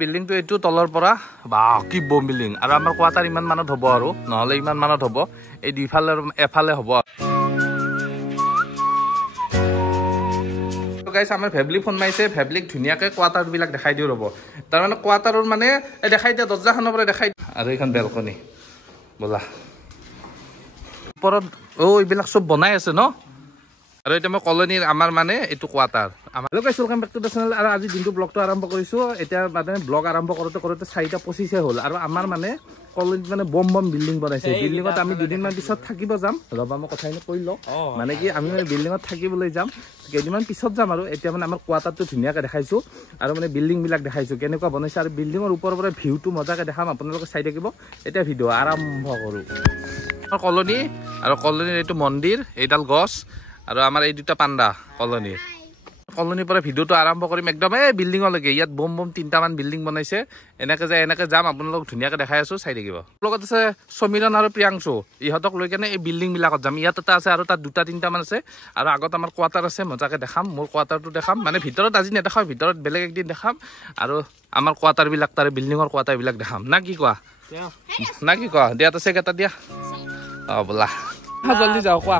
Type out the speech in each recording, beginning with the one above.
Building তো এইটো তলৰ পৰা বা কি বম বিল্ডিং আৰু আমাৰ কোৱাটাৰ ইমান মানত হ'ব আৰু নহলে ইমান মানত হ'ব এই দুইফালে এফালে হ'ব গাইস আমাৰ ফেবলি ফোন মাইছে ফেবলিক ধুনিয়াকে কোৱাটাৰ বিলাক দেখাই দিও ৰব তাৰ মানে কোৱাটাৰৰ মানে দেখাই দিয়া দৰ্জাখনৰ পৰা দেখাই আৰু এইখন বেলকনি বলা ওপৰত এইবিলাক সব বনাই আছে ন আৰু এটা মই কলনীৰ আমাৰ মানে এইটো কোৱাটাৰ আমাৰ guys welcome back to the channel আৰু আজি দিনটো ব্লগটো আৰম্ভ কৰিছো এতিয়া মানে ব্লগ আৰম্ভ কৰোতে 4:25 হ'ল আৰু আমাৰ মানে কলনীত মানে বম বিল্ডিং বনাইছে বিল্ডিংত আমি দুদিনমান পিছত থাকিব যাম ৰবা মই কথাইনে কৈ ল মানে কি আমি বিল্ডিংত থাকিবলৈ যাম কেইদিনমান পিছত যাম আৰু এতিয়া মানে আমাৰ কোৱাটাৰটো ধুনিয়াকে দেখাইছো আৰু মানে বিল্ডিং বিলাক দেখাইছো কেনেকুৱা বনাইছে আৰু বিল্ডিংৰ ওপৰৰ পৰা ভিউটো মজাকে দেখাম আপোনালোকে চাই থাকিব এতিয়া ভিডিও আৰম্ভ কৰো কলনী আৰু কলনীৰ এইটো মন্দিৰ এইডাল গছ আৰু আমাৰ এই দুটা পাণ্ডা কলনীৰ পৰা ভিডিওটো আৰম্ভ কৰিম একদম এই বিল্ডিঙলৈকে ইয়াত বম তিনটামান বিল্ডিং বনাইছে এনেকে যাম আপোনালোক ধুনীয়াকে দেখাই আছো চাই থাকিব লগত আছে সমীৰণ আৰু প্ৰিয়াংশু ইহঁতক লৈ কেনে এই বিল্ডিং বিলাকত যাম ইয়াত এটা আছে আৰু তাত দুটা তিনটামান আছে আৰু আগত আমাৰ কোৱাটাৰ আছে মজাকে দেখাম মোৰ কোৱাটাৰটো দেখাম মানে ভিতৰত আজি নেদেখাম ভিতৰত বেলেগ একদিন দেখাম আৰু আমাৰ কোৱাটাৰ বিলাক তাৰে বিল্ডিঙৰ কোৱাটাৰ বিলাক দেখাম না কি কোৱা দিয়াত আছে কেইটা দিয়া বলা জলদি যাও কোৱা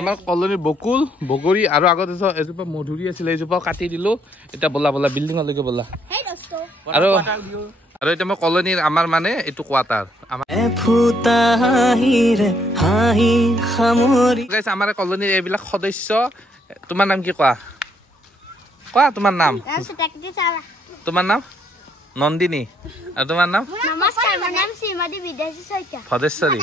আমাৰ কলনীৰ বকুল বগৰী আৰু আগত এজোপা মধুৰি আছিলে এজোপা কাটি দিলো এতিয়া বলা বিল্ডিঙলৈকে বলা আৰু এতিয়া মই কলনীৰ আমাৰ মানে এইটো কোৱাটাৰ আমাৰ কলনীৰ এইবিলাক সদস্য তোমাৰ নাম কি কোৱা তোমাৰ নাম নন্দিনী আৰু তোমাৰ নাম ভদেশ্বৰী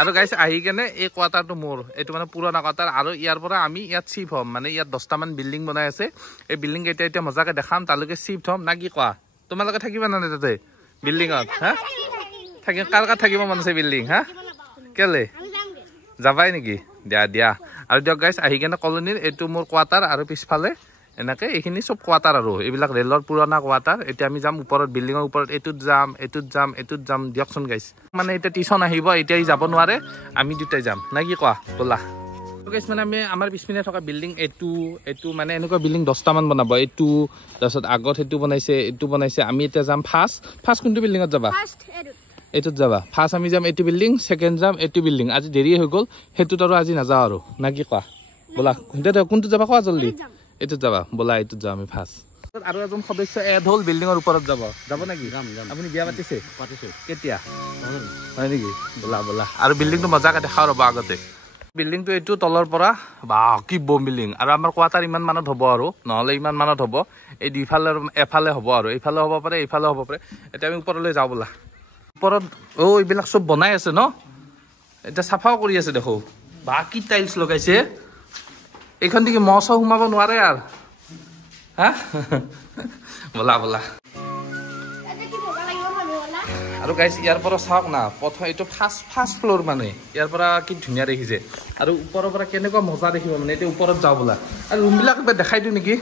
আৰু গাইছ আহি কেনে এই কোৱাটাৰটো মোৰ এইটো মানে পুৰণা কোৱাটাৰ আৰু ইয়াৰ পৰা আমি ইয়াত চিফ্ট হ'ম মানে ইয়াত 10টামান বিল্ডিং বনাই আছে এই বিল্ডিং এতিয়া মজাকে দেখাম তালৈকে চিফ্ট হ'ম না কি কোৱা তোমালোকে থাকিবা না তাতে বিল্ডিঙত হা থাকিম কাৰ থাকিব মন আছে বিল্ডিং হা কেলে যাবাই নেকি দিয়া আৰু দিয়ক গাইছ আহি কেনে কলনীৰ এইটো মোৰ কোৱাটাৰ আৰু পিছফালে এনেকে এইখিনি সব কোৱাটাৰ আৰু এইবিলাক ৰেলৰ পুৰণা কোৱাটাৰ এতিয়া আমি যাম ওপৰত বিল্ডিঙৰ ওপৰত এইটোত যাম দিয়কচোন গাইছ মানে এতিয়া টিউচন আহিব এতিয়াই যাব নোৱাৰে আমি দুটাই যাম না কি কোৱা বলা গাইছ মানে আমি আমাৰ পিছপিনে থকা বিল্ডিং এইটো মানে এনেকুৱা বিল্ডিং 10টামান বনাব এইটো তাৰপিছত আগত সেইটো বনাইছে আমি এতিয়া যাম ফাৰ্ষ্ট কোনটো বিল্ডিঙত যাবা এইটোত যাবা ফাৰ্ষ্ট আমি যাম এইটো বিল্ডিং ছেকেণ্ড যাম এইটো বিল্ডিং আজি দেৰি হৈ গ'ল সেইটোত আৰু আজি নাযাওঁ আৰু না কি কোৱা বলা কোনটো যাবা কোৱা জলদি এইটোত যাবা বলা এইটোত যাম আমি ফাৰ্ষ্ট আৰু এজন সদস্য এড হ'ল বিল্ডিঙৰ ওপৰত যাব নেকি আপুনি বিয়া পাতিছে কেতিয়া হয় নেকি বলা আৰু বিল্ডিংটো মজাকে দেখাও ৰ'ব আগতে বিল্ডিংটো এইটো তলৰ পৰা বা কি বম বিল্ডিং আৰু আমাৰ কোৱাটাৰ ইমান মানত হ'ব আৰু নহলে ইমান মানত হ'ব এই দুইফালে এফালে হ'ব আৰু এইফালে হ'ব পাৰে এইফালে হ'ব পাৰে এতিয়া আমি ওপৰলৈ যাওঁ বলা ওপৰত এইবিলাক চব বনাই আছে ন এতিয়া চাফাও কৰি আছে দেখো বা কি টাইলছ লগাইছে এইখন দেখি মহ চহ সোমাব নোৱাৰে আৰু হা বলা আৰু গাইছ ইয়াৰ পৰা চাওক না প্ৰথম এইটো ফাৰ্ষ্ট ফ্ল'ৰ মানে ইয়াৰ পৰা কি ধুনীয়া দেখিছে আৰু ওপৰৰ পৰা কেনেকুৱা মজা দেখিব মানে এতিয়া ওপৰত যাওঁ বলা আৰু ৰুমবিলাক এবাৰ দেখাই দিওঁ নেকি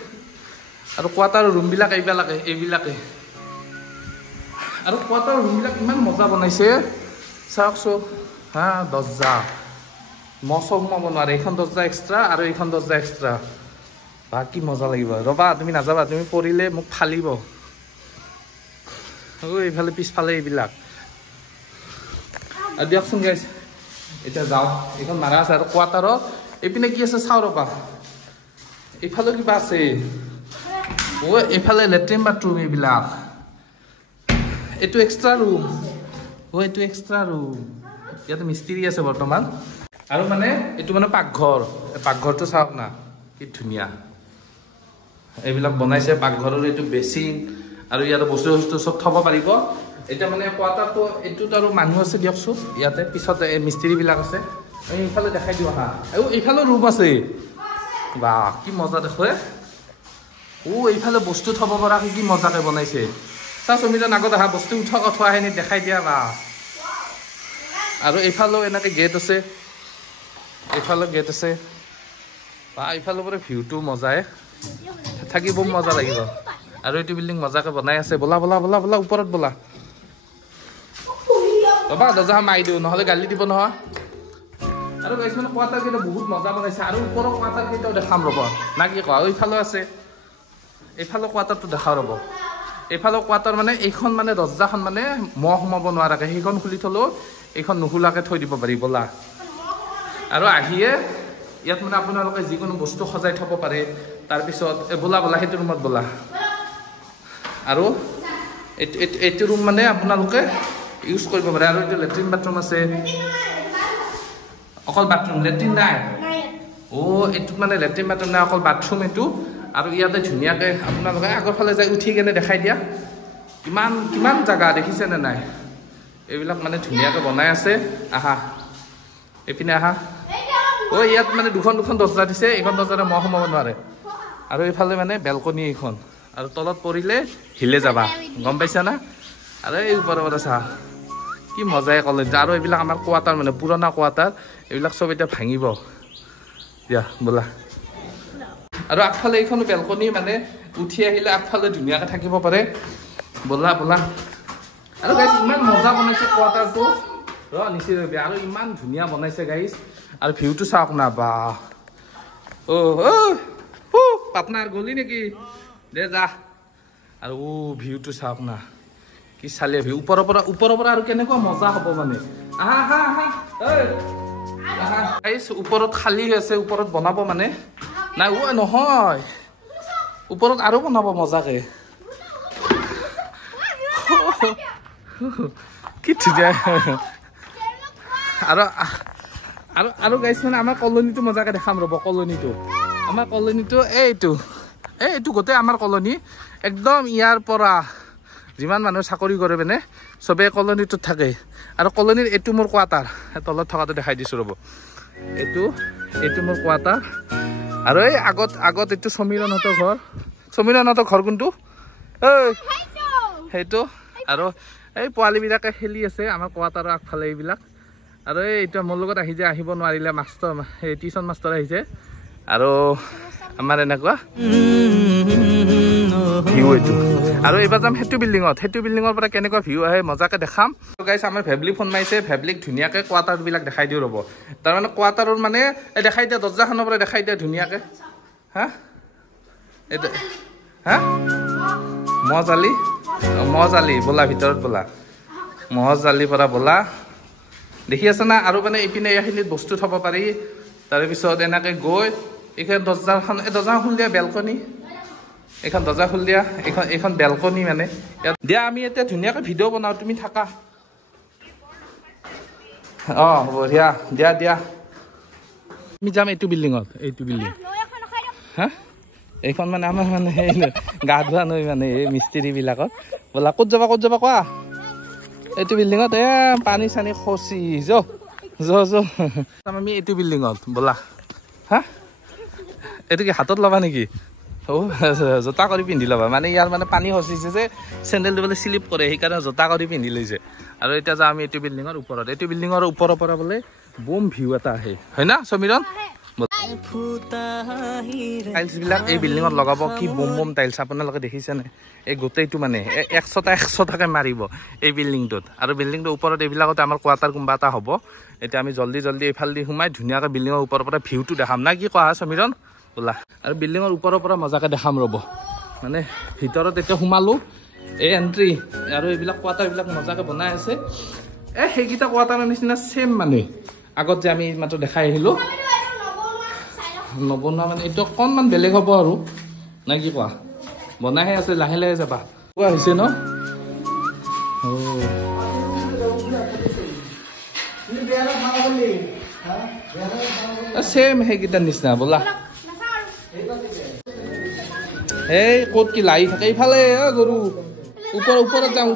আৰু কোৱাটাৰৰ ৰুমবিলাক এইবিলাকে আৰু কোৱাটাৰৰ ৰুমবিলাক ইমান মজা বনাইছে চাওকচোন হা দৰ্জা মহ চহ সোমাব নোৱাৰে এইখন দৰ্জা এক্সট্ৰা আৰু এইখন দৰ্জা এক্সট্ৰা বা কি মজা লাগিব ৰবা তুমি নাযাবা তুমি পৰিলে মোক ফালিব এইফালে পিছফালে এইবিলাক আৰু দিয়কচোন গাইছ এতিয়া যাওঁ এইখন মাৰা আছে আৰু কোৱাটাৰত এইপিনে কি আছে চাওঁ ৰবা এইফালে কিবা আছে এইফালে লেট্ৰিন বাথৰুম এইবিলাক এইটো এক্সট্ৰা ৰুম ইয়াতে মিস্ত্ৰী আছে বৰ্তমান আৰু মানে এইটো মানে পাকঘৰটো চাওক না কি ধুনীয়া এইবিলাক বনাইছে পাকঘৰৰ এইটো বেচিন আৰু ইয়াতে বস্তু চব থব পাৰিব এতিয়া মানে কোৱাটাৰটো এইটোত আৰু মানুহ আছে দিয়কচোন ইয়াতে পিছত এই মিস্ত্ৰীবিলাক আছে আমি এইফালে দেখাই দিওঁ হা এইফালে ৰুম আছে বা কি মজা দেখে এইফালে বস্তু থব পৰা কি মজাকে বনাইছে চা সমীৰণ আগত আহা বস্তু উঠোৱা আহে দেখাই দিয়া বা আৰু এইফালেও এনেকে গেট আছে বা এইফালৰ পৰা ভিউটো মজাই থাকিব মজা লাগিব আৰু এইটো বিল্ডিং মজাকে বনাই আছে বলা ওপৰত বলা ৰবা দৰ্জা মাৰি দিওঁ নহ'লে গালি দিব নহয় আৰু গাইছ মানে কোৱাটাৰ কেইটা বহুত মজা বনাইছে আৰু ওপৰৰ কোৱাটাৰ কেইটাও দেখাম ৰ'ব না কি কোৱা এইফালে আছে এইফালৰ কোৱাৰ্টাৰটো দেখা ৰ'ব এইফালৰ কোৱাৰ্টাৰ মানে এইখন মানে দৰ্জাখন মানে মহ সোমাব নোৱাৰাকে সেইখন খুলি থ'লেও এইখন নুখোলাকে থৈ দিব পাৰি ব'লা আৰু আহিয়ে ইয়াত মানে আপোনালোকে যিকোনো বস্তু সজাই থ'ব পাৰে তাৰপিছত ব'লা সেইটো ৰুমত ব'লা আৰু এইটো ৰুম মানে আপোনালোকে ইউজ কৰিব পাৰে আৰু এইটো লেট্ৰিন বাথৰুম আছে অকল বাথৰুম লেট্ৰিন নাই এইটোত মানে লেট্ৰিন বাথৰুম নাই অকল বাথৰুম এইটো আৰু ইয়াতে ধুনীয়াকৈ আপোনালোকে আগৰ ফালে যাই উঠি কেনে দেখাই দিয়া কিমান জেগা দেখিছেনে নাই এইবিলাক মানে ধুনীয়াকৈ বনাই আছে আহা এইপিনে আহা ইয়াত মানে দুখন দৰ্জা দিছে এইখন দৰ্জাৰে মহ সোমাব নোৱাৰে আৰু এইফালে মানে বেলকনি এইখন আৰু তলত পৰিলে হিলে যাবা গম পাইছা না আৰু এই ওপৰৰ চা কি মজাই ক'লে আৰু এইবিলাক আমাৰ কোৱাৰ্টাৰ মানে পুৰণা কোৱাৰ্টাৰ এইবিলাক চব এতিয়া ভাঙিব দিয়া ব'লা আৰু আগফালে এইখন বেলকনি মানে উঠি আহিলে আগফালে ধুনীয়াকৈ থাকিব পাৰে ব'লা আৰু গাইজ ইমান মজা বনাইছে কোৱাৰ্টাৰটো নিশ্চিত আৰু ইমান ধুনীয়া বনাইছে গাইজ আৰু ভিউটো চাওক না বা পাটনাৰ গলি নেকি দে যা আৰু ভিউটো চাওক না কি চালে ভিউ ওপৰৰ পৰা আৰু কেনেকুৱা মজা হ'ব মানে আহা ওপৰত খালী আছে ওপৰত বনাব মানে নাই নহয় ওপৰত আৰু বনাব মজাকে কি ধুনীয়া আৰু গাইছ মানে আমাৰ কলনীটো মজাকে দেখাম ৰ'ব কলনীটো আমাৰ কলনীটো এইটো গোটেই আমাৰ কলনী একদম ইয়াৰ পৰা যিমান মানুহ চাকৰি কৰে মানে চবেই কলনীটোত থাকে আৰু কলনীৰ এইটো মোৰ কোৱাৰ্টাৰ তলত থকাটো দেখাই দিছোঁ ৰ'ব এইটো মোৰ কোৱাৰ্টাৰ আৰু এই আগত এইটো সমীৰণহঁতৰ ঘৰ কোনটো সেইটো আৰু এই পোৱালীবিলাকে খেলি আছে আমাৰ কোৱাৰ্টাৰৰ আগফালে এইবিলাক আৰু এইটো মোৰ লগত আহিব নোৱাৰিলে মাষ্টৰ টিউশ্যন মাষ্টৰ আহিছে আৰু আমাৰ এনেকুৱা ভিউ এইটো আৰু এইবাৰ যাম সেইটো বিল্ডিঙৰ পৰা কেনেকুৱা ভিউ আহে মজাকে দেখাম গাইছ আমাৰ ভেবলি ফোন মাৰিছে ভেবলিক ধুনীয়াকৈ কোৱাৰ্টাৰবিলাক দেখাই দিওঁ ৰ'ব তাৰমানে কোৱাৰ্টাৰৰ মানে দেখাই দিয়া দৰ্জাখনৰ পৰা দেখাই দিয়া ধুনীয়াকৈ এইটো মহ জালি ব'লা ভিতৰত ব'লা মহ জালিৰ পৰা ব'লা দেখি আছে না আৰু মানে এইপিনে এইখিনিত বস্তু থ'ব পাৰি তাৰপিছত এনেকৈ গৈ এইখন দৰ্জা খুল দিয়া বেলকনি এইখন দৰ্জা খুল দিয়া এইখন বেলকনি মানে দিয়া আমি এতিয়া ধুনীয়াকৈ ভিডিঅ' বনাওঁ তুমি থাকা বঢ়িয়া দিয়া আমি যাম এইটো বিল্ডিং এইখন মানে আমাৰ মানে সেই গা ধোৱা নৈ মানে এই মিস্ত্ৰীবিলাকত ব'লা ক'ত যাবা কোৱা এইটো বিল্ডিঙত পানী চানী খচি আমি এইটো বিল্ডিঙত ব'লা এইটো কি হাতত ল'বা নেকি জোতা কৰি পিন্ধি ল'বা মানে ইয়াৰ মানে পানী খচিছে যে চেণ্ডেলটো বোলে শ্লিপ কৰে সেইকাৰণে জোতা কৰি পিন্ধি লৈছে আৰু এতিয়া যাওঁ আমি এইটো বিল্ডিঙৰ ওপৰত এইটো বিল্ডিঙৰ ওপৰৰ পৰা বোলে বম ভিউ এটা আহে হয় না সমীৰণ টাইলছবিলাক এই বিল্ডিঙত লগাব কি বম টাইলছ আপোনালোকে দেখিছেনে এই গোটেইটো মানে 100টাকৈ মাৰিব এই বিল্ডিংটোত আৰু বিল্ডিংটোৰ ওপৰত এইবিলাকতে আমাৰ কোৱাৰ্টাৰ কোনোবা এটা হ'ব এতিয়া আমি জল্দি এইফালেদি সোমাই ধুনীয়াকৈ বিল্ডিঙৰ ওপৰৰ পৰা ভিউটো দেখাম না কি কোৱা সমীৰণ ব'লা আৰু বিল্ডিঙৰ ওপৰৰ পৰা মজাকৈ দেখাম ৰ'ব মানে ভিতৰত এতিয়া সোমালোঁ এই এণ্ট্ৰি আৰু এইবিলাক কোৱাৰ্টাৰবিলাক মজাকৈ বনাই আছে সেইকেইটা কোৱাৰ্টাৰৰ নিচিনা ছেম মানে আগত যে আমি মাত্ৰ দেখাই আহিলোঁ নবনোৱা মানে এইটো অকণমান বেলেগ হ'ব আৰু নাই কি কোৱা বনাইহে আছে লাহে যাবা কোৱা হৈছে ন ছেম সেইকেইটাৰ নিচিনা ব'লা এই ক'ত কি লাৰি থাকে এইফালে গৰু ওপৰত যাম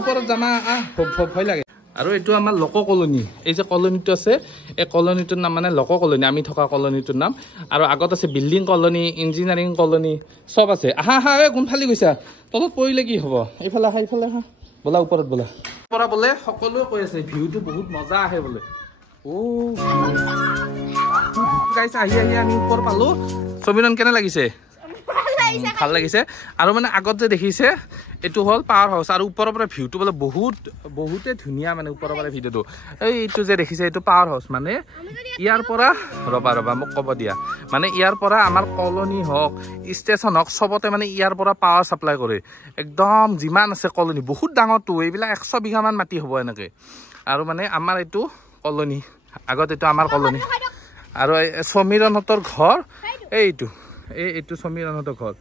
ভয় লাগে আৰু এইটো আমাৰ লোক কলনী এই যে কলনীটো আছে এই কলনীটোৰ নাম মানে লোক কলনী আমি থকা কলনীটোৰ নাম আৰু আগত আছে বিল্ডিং কলনী ইঞ্জিনিয়াৰিং কলনী চব আছে আহা কোনফালে গৈছা তলত পৰিলে কি হ'ব এইফালে আহা ব'লা ওপৰত ব'লা পৰা বোলে সকলোৱে কৈ আছে ভিউটো বহুত মজা আহে বোলে গাইছ আহি আমি ওপৰ পালোঁ সমীৰণ কেনে লাগিছে ভাল লাগিছে আৰু মানে আগত যে দেখিছে এইটো হ'ল পাৱাৰ হাউচ আৰু ওপৰৰ পৰা ভিউটো বোলে বহুতে ধুনীয়া মানে ওপৰৰ পৰা ভিডিঅ'টো এইটো যে দেখিছে এইটো পাৱাৰ হাউচ মানে ইয়াৰ পৰা ৰবা মোক ক'ব দিয়া মানে ইয়াৰ পৰা আমাৰ কলনী হওক ষ্টেচন হওক চবতে মানে ইয়াৰ পৰা পাৱাৰ ছাপ্লাই কৰে একদম যিমান আছে কলনী বহুত ডাঙৰটো এইবিলাক 100 বিঘামান মাটি হ'ব এনেকৈ আৰু মানে আমাৰ এইটো কলনী আগত এইটো আমাৰ কলনী আৰু সমীৰণহঁতৰ ঘৰ এইটো সমীৰণহঁতৰ ঘৰ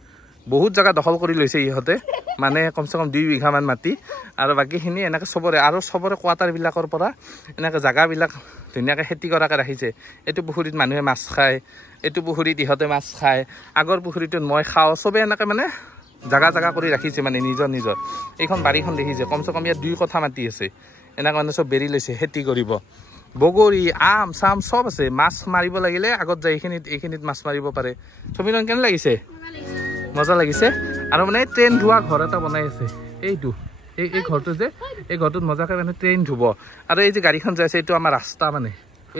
বহুত জায়গা দখল কৰি লৈছে ইহঁতে মানে কমচে কম 2 বিঘামান মাটি আৰু বাকীখিনি এনেকৈ চবৰে কোৱাটাৰবিলাকৰ পৰা এনেকৈ জাগাবিলাক ধুনীয়াকৈ খেতি কৰাকৈ ৰাখিছে এইটো পুখুৰীত মানুহে মাছ খায় এইটো পুখুৰীত ইহঁতে মাছ খায় আগৰ পুখুৰীটোত মই খাওঁ চবে এনেকৈ মানে জাগা কৰি ৰাখিছে মানে নিজৰ এইখন বাৰীখন দেখিছে কমচে কম ইয়াত 2 কঠা মাটি আছে এনেকৈ মানে চব বেৰি লৈছে খেতি কৰিব বগৰী আম চাম চব আছে মাছ মাৰিব লাগিলে আগত যায় এইখিনিত মাছ মাৰিব পাৰে সমীৰণ কেনে লাগিছে মজা লাগিছে আৰু মানে ট্ৰেইন ধোৱা ঘৰ এটা বনাই আছে এইটো এই ঘৰটো যে এই ঘৰটোত মজাকৈ মানে ট্ৰেইন ধুব আৰু এই যে গাড়ীখন যাই আছে এইটো আমাৰ ৰাস্তা মানে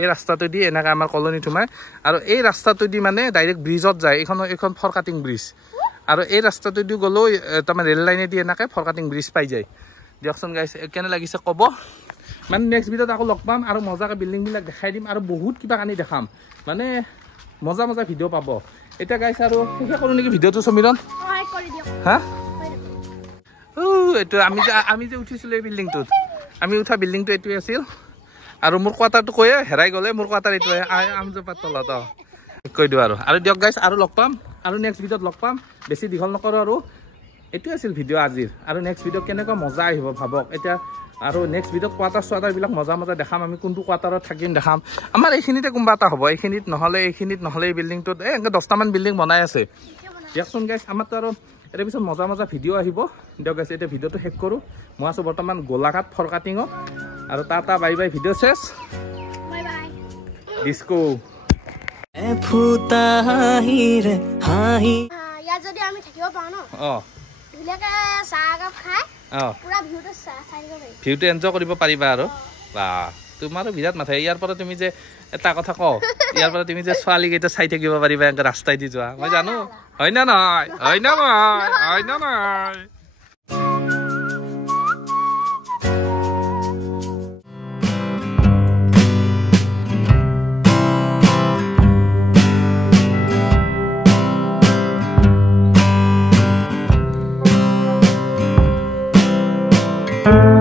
এই ৰাস্তাটো দি এনেকৈ আমাৰ কলনীত সোমায় আৰু এই ৰাস্তাটো দি মানে ডাইৰেক্ট ব্ৰিজত যায় এইখন ফৰকাটিং ব্ৰিজ আৰু এই ৰাস্তাটো দি গ'লেও তাৰমানে ৰেল লাইনেদি এনেকৈ ফৰকাটিং ব্ৰিজ পাই যায় দিয়কচোন গাইছ কেনে লাগিছে ক'ব মানে নেক্সট ভিডিঅ'ত আকৌ লগ পাম আৰু মজাকৈ বিল্ডিংবিলাক দেখাই দিম আৰু বহুত কিবা কানি দেখাম মানে মজা ভিডিঅ' পাব এতিয়া গাইছ আৰু শেষে কৰোঁ নেকি ভিডিঅ'টো সমীৰণ হা এইটো আমি যে উঠিছিলোঁ এই বিল্ডিংটোত আমি উঠা বিল্ডিংটো এইটোৱে আছিল আৰু মোৰ কোৱাটাৰটো কৈয়ে হেৰাই গ'লে মোৰ কোৱাটাৰ এইটোৱে আমজোপাৰ তলত কৈ দিওঁ আৰু দিয়ক গাইছ আৰু লগ পাম আৰু নেক্সট ভিডিঅ'ত লগ পাম বেছি দীঘল নকৰোঁ আৰু এইটোৱে আছিল ভিডিঅ' আজিৰ আৰু নেক্সট ভিডিঅ'ত কেনেকুৱা মজা আহিব ভাবক এতিয়া আৰু নেক্সট ভিডিঅ'ত কোৱাটাৰবিলাক মজা দেখাম আমি কোনটো কোৱাটাৰত থাকিম দেখাম আমাৰ এইখিনিতে কোনোবা এটা হ'ব এইখিনিত নহ'লে এই বিল্ডিংটোত এনেকৈ 10টামান বিল্ডিং বনাই আছে দিয়কচোন গাইছ আমাৰতো আৰু এটাৰ পিছত মজা ভিডিঅ' আহিব দিয়ক গাইছ এতিয়া ভিডিঅ'টো শেষ কৰোঁ মই আছোঁ বৰ্তমান গোলাঘাট ফৰকাটিঙত আৰু টাটা বাই বাই ভিডিঅ' শেষ ডিস্কো যদি আমি থাকিব পাৰোঁ ন ধুনীয়াকৈ চাহ একাপ খাই পুৰা ভিউটো চাই দিব পাৰিম ভিউটো এনজয় কৰিব পাৰিবা আৰু বা তোমাৰো বিৰাট মাথা ইয়াৰ পৰা তুমি যে এটা কথা কওঁ ইয়াৰ পৰা তুমি যে ছোৱালীকেইটা চাই থাকিব পাৰিবা এনেকৈ ৰাস্তাই দি যোৱা মই জানো হয় না নহয় Bye.